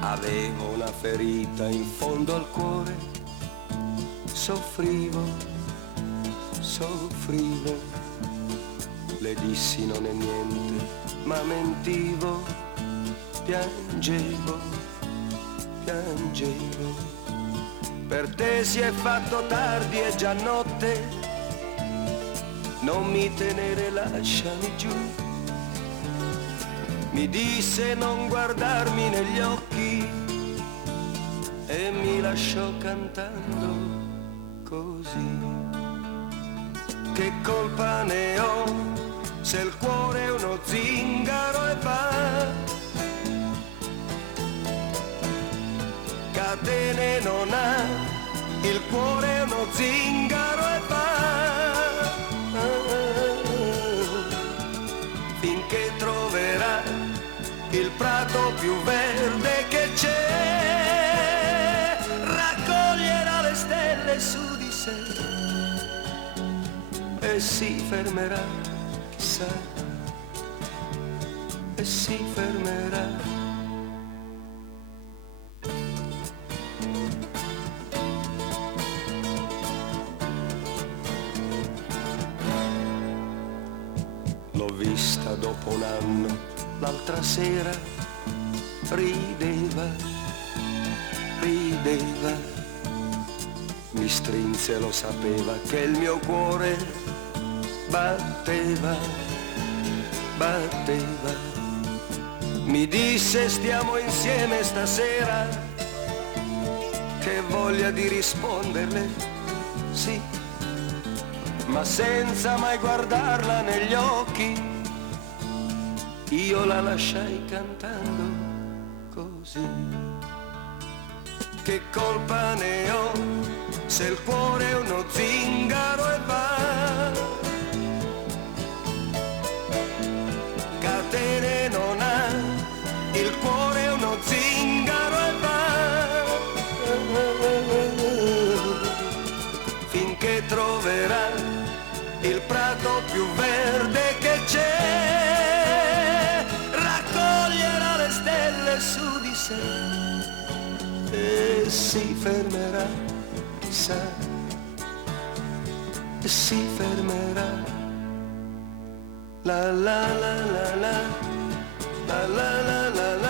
Avevo una ferita in fondo al cuore, soffrivo, soffrivo. Le dissi non è niente, ma mentivo, piangevo, piangevo. Per te si è fatto tardi, è già notte, non mi tenere, lasciami giù. Mi disse non guardarmi negli occhi e mi lasciò cantando così. Che colpa ne ho se il cuore è uno zingaro e va? Catene non ha, il cuore è uno zingaro e va. Finché troverà il prato più verde che c'è, raccoglierà le stelle su di sé e si fermerà, chissà, e si fermerà. L'ho vista dopo un anno, l'altra sera, rideva, rideva, mi strinse, lo sapeva che il mio cuore batteva, batteva. Mi disse stiamo insieme stasera, che voglia di risponderle, sì, ma senza mai guardarla negli occhi, io la lasciai cantando così. Che colpa ne ho se il cuore è uno zingaro e va? Catene non ha, il cuore è uno zingaro e va. Finché troverà il prato più verde che c'è, raccoglierà le stelle su di sé e si fermerà, chissà, e si fermerà. La la la la la, la la la la la.